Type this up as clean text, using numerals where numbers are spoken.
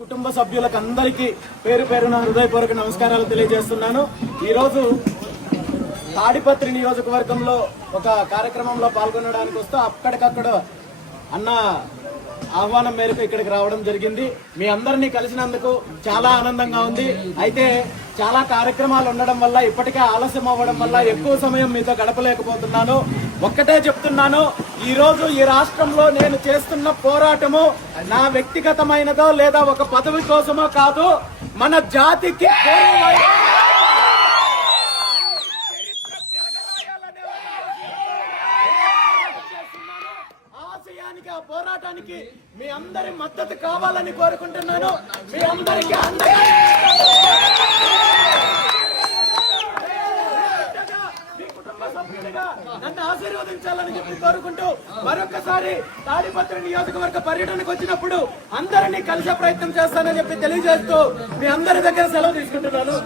కుటుంబ సభ్యులకు అందరికీ పేరు పేరున హృదయపూర్వక నమస్కారాలు తెలియజేస్తున్నాను. ఈరోజు తాడిపత్రి నియోజకవర్గంలో ఒక కార్యక్రమంలో పాల్గొనడానికి వస్తూ అక్కడికక్కడ అన్న ఆహ్వానం మేరకు ఇక్కడికి రావడం జరిగింది. మీ అందరినీ కలిసినందుకు చాలా ఆనందంగా ఉంది. అయితే చాలా కార్యక్రమాలు ఉండడం వల్ల ఇప్పటికే ఆలస్యం అవ్వడం వల్ల ఎక్కువ సమయం మీతో గడపలేకపోతున్నాను. ఒక్కటే చెప్తున్నాను, ఈ రోజు ఈ రాష్ట్రంలో నేను చేస్తున్న పోరాటము నా వ్యక్తిగతమైనదో లేదా ఒక పదవి కోసమో కాదు, మన జాతికి ఆ పోరాటానికి మీ అందరి మద్దతు కావాలని కోరుకుంటున్నాను. మీ అందరికీ మీ కుటుంబ సభ్యుడిగా నన్ను ఆశీర్వదించాలని చెప్పి కోరుకుంటూ మరొకసారి తాడిపత్రి నియోజకవర్గ పర్యటనకు వచ్చినప్పుడు అందరినీ కలిసే ప్రయత్నం చేస్తానని చెప్పి తెలియజేస్తూ మీ అందరి దగ్గర సెలవు తీసుకుంటున్నాను.